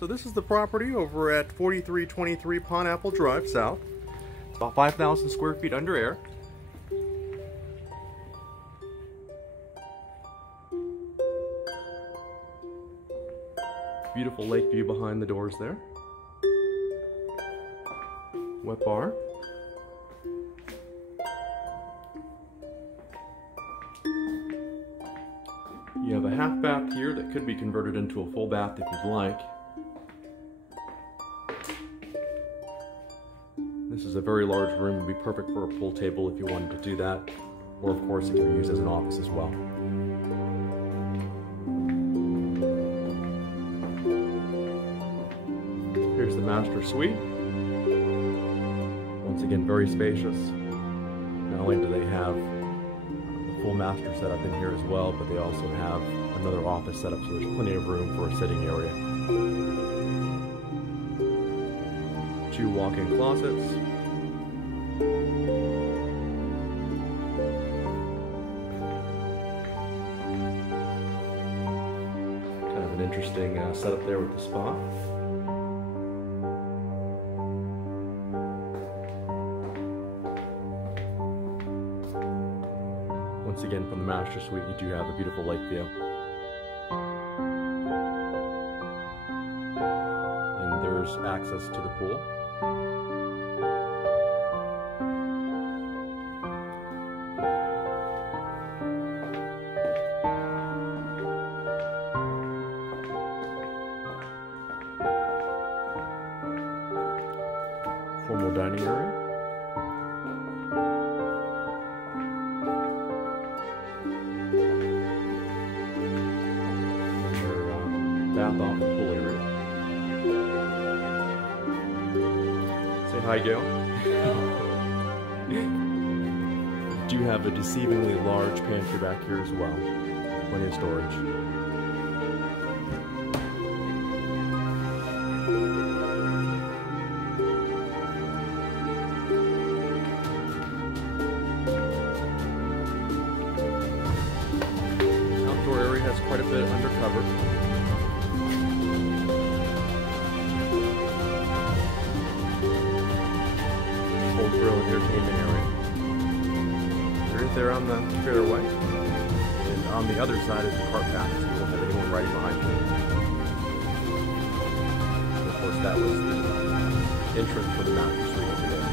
So this is the property over at 4323 Pineapple Drive South. It's about 5,000 square feet under air. Beautiful lake view behind the doors there. Wet bar. You have a half bath here that could be converted into a full bath if you'd like. This is a very large room, would be perfect for a pool table if you wanted to do that. Or of course it can be used as an office as well. Here's the master suite. Once again, very spacious. Not only do they have the full master setup in here as well, but they also have another office setup, so there's plenty of room for a sitting area. 2 walk-in closets. Kind of an interesting setup there with the spa. Once again, from the master suite, you do have a beautiful lake view. And there's access to the pool. Formal dining area. Bath off the pool area. Say hi, Gail. Do have a deceivingly large pantry back here as well. Plenty of storage. Outdoor area has quite a bit undercover. Grill and entertainment area. Right there on the fairway. And on the other side is the cart path, so you won't have anyone riding behind you. And of course, that was the entrance for the master suite over there.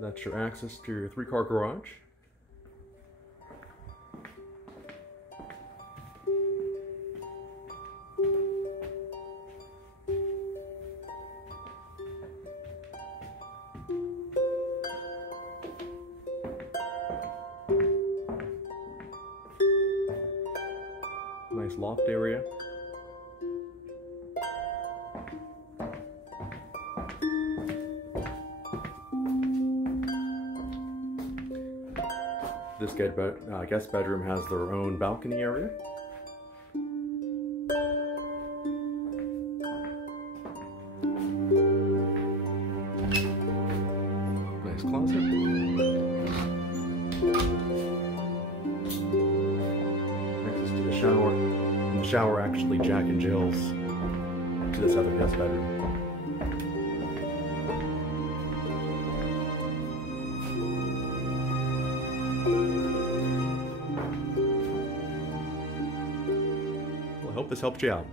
That's your access to your 3-car garage. Nice loft area. This guest bedroom has their own balcony area. Nice closet. Access to the shower. And the shower actually Jack and Jill's to this other guest bedroom. Well, I hope this helped you out.